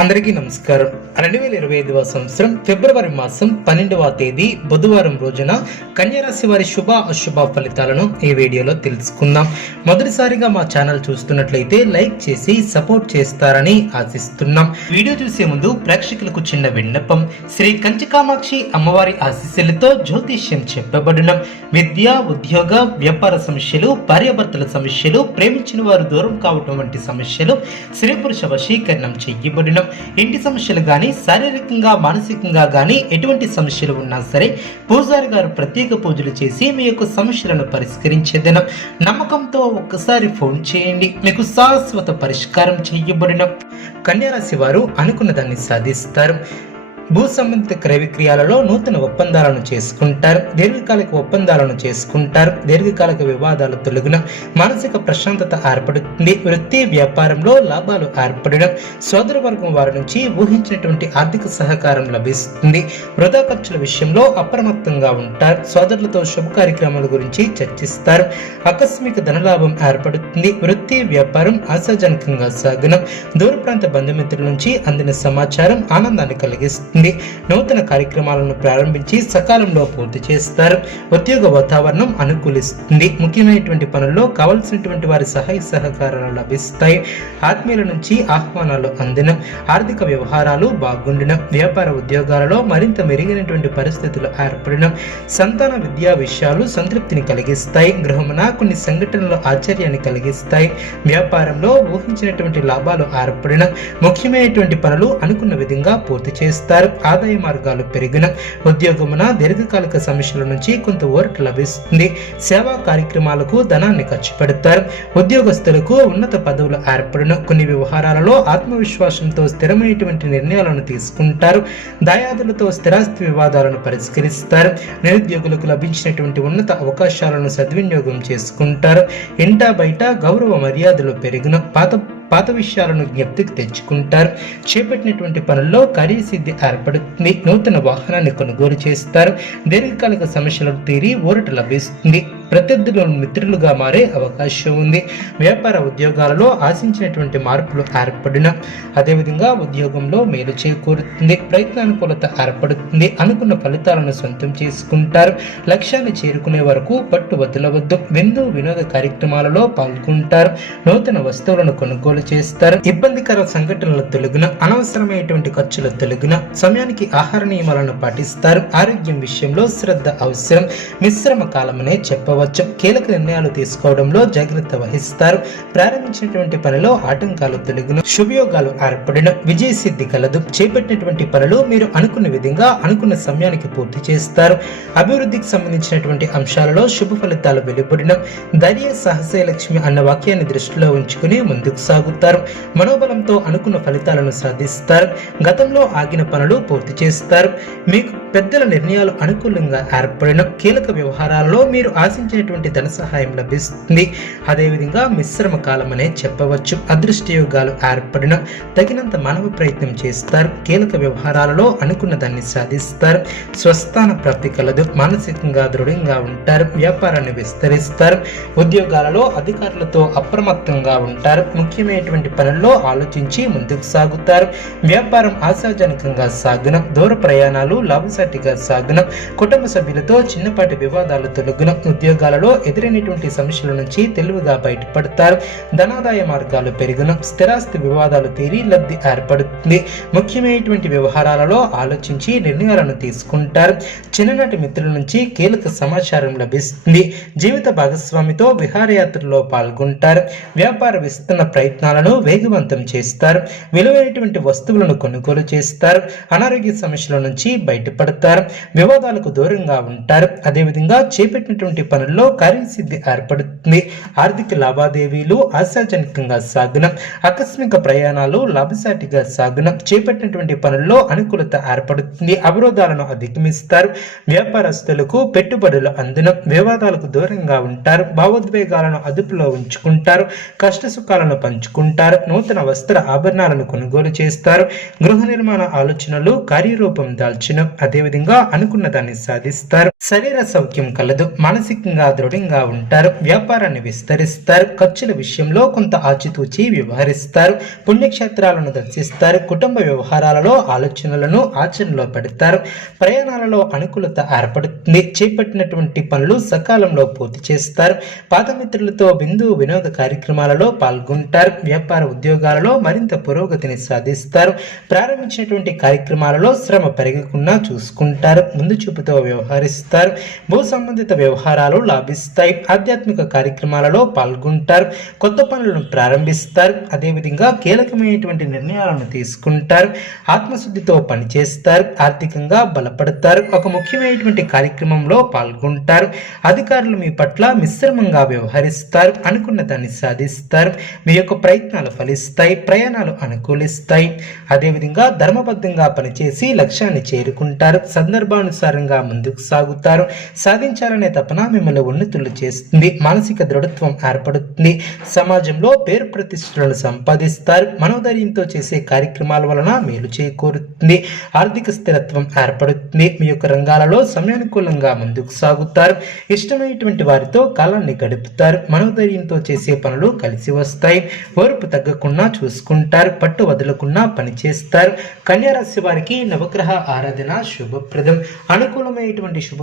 అందరికీ నమస్కారం. రెండు వేల ఇరవై ఐదవ సంవత్సరం ఫిబ్రవరి మాసం పన్నెండవ తేదీ బుధవారం రోజున కన్యరాశి వారి శుభ అశుభ ఫలితాలను ఈ వీడియోలో తెలుసుకుందాం. మొదటిసారిగా మా ఛానల్ చూస్తున్నట్లయితే లైక్ చేసి సపోర్ట్ చేస్తారని ఆశిస్తున్నాం. వీడియో చూసే ముందు ప్రేక్షకులకు చిన్న విన్నపం. శ్రీ కంచికామాక్షి అమ్మవారి ఆశీస్సులతో జ్యోతిష్యం చెప్పబడిన. విద్య ఉద్యోగ వ్యాపార సమస్యలు భార్యాభర్తల సమస్యలు ప్రేమించిన వారు దూరం కావటం వంటి సమస్యలు స్త్రీ పురుష వశీకరణం చెయ్యబడిన ఇంటి సమస్యలు కానీ శారీరకంగా మానసికంగా కానీ ఎటువంటి సమస్యలు ఉన్నా సరే పూజారి గారు ప్రత్యేక పూజలు చేసి మీ యొక్క సమస్యలను పరిష్కరించే దినం. నమ్మకంతో ఒక్కసారి ఫోన్ చేయండి. మీకు శాశ్వత పరిష్కారం చేయబడిన కన్యారాశి వారు అనుకున్న దాన్ని సాధిస్తారు. భూ సంబంధిత క్రయ విక్రయాలలో నూతన ఒప్పందాలను చేసుకుంటారు. దీర్ఘకాలిక ఒప్పందాలను చేసుకుంటారు. దీర్ఘకాలిక వివాదాలు తొలగిన మానసిక ప్రశాంతత ఏర్పడుతుంది. వృత్తి వ్యాపారంలో లాభాలు ఏర్పడడం సోదర వర్గం వారి నుంచి ఊహించినటువంటి ఆర్థిక సహకారం లభిస్తుంది. వృధా ఖర్చుల విషయంలో అప్రమత్తంగా ఉంటారు. సోదరులతో శుభ కార్యక్రమాల గురించి చర్చిస్తారు. ఆకస్మిక ధనలాభం ఏర్పడుతుంది. వృత్తి వ్యాపారం ఆశాజనకంగా సాగనం దూర ప్రాంత బంధుమిత్రుల నుంచి అందిన సమాచారం ఆనందాన్ని కలిగిస్తుంది. నూతన కార్యక్రమాలను ప్రారంభించి సకాలంలో పూర్తి చేస్తారు. ఉద్యోగ వాతావరణం అనుకూలిస్తుంది. ముఖ్యమైనటువంటి పనుల్లో కావలసినటువంటి వారి సహాయ సహకారాలు లభిస్తాయి. ఆత్మీయుల నుంచి ఆహ్వానాలు అందిన ఆర్థిక వ్యవహారాలు బాగుండిన వ్యాపార ఉద్యోగాలలో మరింత మెరుగైనటువంటి పరిస్థితులు ఏర్పడిన సంతాన విద్యా విషయాలు సంతృప్తిని కలిగిస్తాయి. గృహమున కొన్ని సంఘటనలు ఆశ్చర్యాన్ని కలిగిస్తాయి. వ్యాపారంలో ఊహించినటువంటి లాభాలు ఏర్పడిన ముఖ్యమైనటువంటి పనులు అనుకున్న విధంగా పూర్తి చేస్తారు. ఆదాయ మార్గాలు పెరిగిన ఉద్యోగమున దీర్ఘకాలిక సమస్యల నుంచి కొంత ఊరట లభిస్తుంది. సేవా కార్యక్రమాలకు ధనాన్ని ఖర్చు పెడతారు. ఉద్యోగస్తులకు ఉన్నత పదవులు ఏర్పడిన. కొన్ని వ్యవహారాలలో ఆత్మవిశ్వాసంతో స్థిరమైనటువంటి నిర్ణయాలను తీసుకుంటారు. దాయాదులతో స్థిరాస్తి వివాదాలను పరిష్కరిస్తారు. నిరుద్యోగులకు లభించినటువంటి ఉన్నత అవకాశాలను సద్వినియోగం చేసుకుంటారు. ఇంటా బయట గౌరవ మర్యాదలు పెరిగిన పాత పాత విషయాలను జ్ఞప్తికి తెచ్చుకుంటారు. చేపట్టినటువంటి పనుల్లో కార్యసిద్ధి ఏర్పడుతుంది. నూతన వాహనాన్ని కొనుగోలు చేస్తారు. దీర్ఘకాలిక సమస్యలను తీరి ఊరట లభిస్తుంది. ప్రత్యర్థులు మిత్రులుగా మారే అవకాశం ఉంది. వ్యాపార ఉద్యోగాలలో ఆశించినటువంటి మార్పులు ఏర్పడిన అదేవిధంగా ఉద్యోగంలో మేలు చేకూరుతుంది. ప్రయత్నానుకూలత ఏర్పడుతుంది. అనుకున్న ఫలితాలను సొంతం చేసుకుంటారు. లక్ష్యాన్ని చేరుకునే వరకు పట్టు వదలవద్దు. విందు వినోద కార్యక్రమాలలో పాల్గొంటారు. నూతన వస్తువులను కొనుగోలు చేస్తారు. ఇబ్బందికర సంఘటనల తొలగిన అనవసరమైనటువంటి ఖర్చుల తొలగిన సమయానికి ఆహార నియమాలను పాటిస్తారు. ఆరోగ్యం విషయంలో శ్రద్ధ అవసరం. మిశ్రమ కాలమనే చెప్పవచ్చు కీలక నిర్ణయాలు తీసుకోవడంలో జాగ్రత్త వహిస్తారు. ప్రారంభించినటువంటి పనిలో ఆటంకాలు తొలగిన శుభయోగాలు ఏర్పడిన విజయ సిద్ధి కలదు. చేపట్టినటువంటి పనులు మీరు అనుకున్న విధంగా అనుకున్న సమయానికి పూర్తి చేస్తారు. అభివృద్ధికి సంబంధించినటువంటి అంశాలలో శుభ ఫలితాలు వెలువడిన ధైర్య సహసయ లక్ష్మి అన్న వాక్యాన్ని దృష్టిలో ఉంచుకుని ముందుకు సాగుతారు. మనోబలంతో అనుకున్న ఫలితాలను సాధిస్తారు. గతంలో ఆగిన పనులు పూర్తి చేస్తారు. మీకు పెద్దల నిర్ణయాలు అనుకూలంగా ఏర్పడిన కీలక వ్యవహారాలలో మీరు ఆశించినటువంటి ధన సహాయం లభిస్తుంది. అదేవిధంగా మిశ్రమ కాలం అనే చెప్పవచ్చు. అదృష్ట యోగాలు ఏర్పడిన తగినంత మానవ ప్రయత్నం చేస్తారు. కీలక వ్యవహారాలలో అనుకున్న దాన్ని సాధిస్తారు. స్వస్థాన ప్రాప్తి కలదు. మానసికంగా దృఢంగా ఉంటారు. వ్యాపారాన్ని విస్తరిస్తారు. ఉద్యోగాలలో అధికారులతో అప్రమత్తంగా ఉంటారు. ముఖ్యమైనటువంటి పనుల్లో ఆలోచించి ముందుకు సాగుతారు. వ్యాపారం ఆశాజనకంగా సాగున దూర ప్రయాణాలు లాభసాటిగా సాగున కుటుంబ సభ్యులతో చిన్నపాటి వివాదాలు తొలగున ఉద్యోగాలలో ఎదురైనటువంటి సమస్యల నుంచి తెలివిగా బయటపడతారు. ధనాదాయ మార్గాలు పెరుగున స్థిరాస్తి వివాదాలు తీరి లబ్ధి ఏర్పడుతుంది. ముఖ్యమైనటువంటి వ్యవహారాలలో ఆలోచించి నిర్ణయాలను తీసుకుంటారు. చిన్ననాటి మిత్రుల నుంచి కీలక సమాచారం లభిస్తుంది. జీవిత భాగస్వామితో విహారయాత్రలో పాల్గొంటారు. వ్యాపార విస్తరణ ప్రయత్నాలను వేగవంతం చేస్తారు. విలువైనటువంటి వస్తువులను కొనుగోలు చేస్తారు. అనారోగ్య సమస్యల నుంచి బయటపడతారు. వివాదాలకు దూరంగా ఉంటారు. అదేవిధంగా చేపట్టినటువంటి పనులు పనుల్లో కార్యసిద్ధి ఏర్పడుతుంది. ఆర్థిక లావాదేవీలు ఆశాజనకంగా సాగున. ఆకస్మిక ప్రయాణాలు లాభసాటిగా సాగున. చేపట్టినటువంటి పనుల్లో అనుకూలత ఏర్పడుతుంది. అవరోధాలను అధిగమిస్తారు. వ్యాపారస్తులకు పెట్టుబడులు అందున. వివాదాలకు దూరంగా ఉంటారు. భావోద్వేగాలను అదుపులో ఉంచుకుంటారు. కష్ట సుఖాలను పంచుకుంటారు. నూతన వస్త్ర ఆభరణాలను కొనుగోలు చేస్తారు. గృహ నిర్మాణ ఆలోచనలు కార్యరూపం దాల్చిన. అదేవిధంగా అనుకున్న దాన్ని సాధిస్తారు. శరీర సౌఖ్యం కలదు మానసికంగా దృఢంగా ఉంటారు వ్యాపారాన్ని విస్తరిస్తారు ఖర్చుల విషయంలో కొంత ఆచితూచి వ్యవహరిస్తారు పుణ్యక్షేత్రాలను దర్శిస్తారు కుటుంబ వ్యవహారాలలో ఆలోచనలను ఆచరణలో పెడతారు ప్రయాణాలలో అనుకూలత ఏర్పడుతుంది చేపట్టినటువంటి పనులు సకాలంలో పూర్తి చేస్తారు పాదమిత్రులతో బిందు వినోద కార్యక్రమాలలో పాల్గొంటారు వ్యాపార ఉద్యోగాలలో మరింత పురోగతిని సాధిస్తారు ప్రారంభించినటువంటి కార్యక్రమాలలో శ్రమ పెరగకుండా చూసుకుంటారు ముందు చూపుతో వ్యవహరిస్తారు. భూ సంబంధిత వ్యవహారాలు లాభిస్తాయి. ఆధ్యాత్మిక కార్యక్రమాలలో పాల్గొంటారు. కొత్త పనులను ప్రారంభిస్తారు. అదేవిధంగా కీలకమైనటువంటి నిర్ణయాలను తీసుకుంటారు. ఆత్మశుద్ధితో పనిచేస్తారు. ఆర్థికంగా బలపడతారు. ఒక ముఖ్యమైనటువంటి కార్యక్రమంలో పాల్గొంటారు. అధికారులు మీ పట్ల మిశ్రమంగా వ్యవహరిస్తారు. అనుకున్న దాన్ని సాధిస్తారు. మీ యొక్క ప్రయత్నాలు ఫలిస్తాయి. ప్రయాణాలు అనుకూలిస్తాయి. అదేవిధంగా ధర్మబద్ధంగా పనిచేసి లక్ష్యాన్ని చేరుకుంటారు. సందర్భానుసారంగా ముందుకు సాగుతారు. సాధించాలనే తపన మిమ్మల్ని ఉన్నతులు చేస్తుంది. మానసిక దృఢత్వం ఏర్పడుతుంది. సమాజంలో పేరు ప్రతిష్టలను సంపాదిస్తారు. మనోధైర్యంతో చేసే కార్యక్రమాల వలన మేలు చేకూరుతుంది. ఆర్థిక స్థిరత్వం ఏర్పడుతుంది. మీ యొక్క రంగాలలో సమయానుకూలంగా ముందుకు సాగుతారు. ఇష్టమైనటువంటి వారితో కాలాన్ని గడుపుతారు. మనోధైర్యంతో చేసే పనులు కలిసి వస్తాయి. ఓర్పు తగ్గకుండా చూసుకుంటారు. పట్టు వదలకుండా పనిచేస్తారు కన్యారాశి వారికి నవగ్రహ ఆరాధన శుభప్రదం. అనుకూలమైనటువంటి శుభ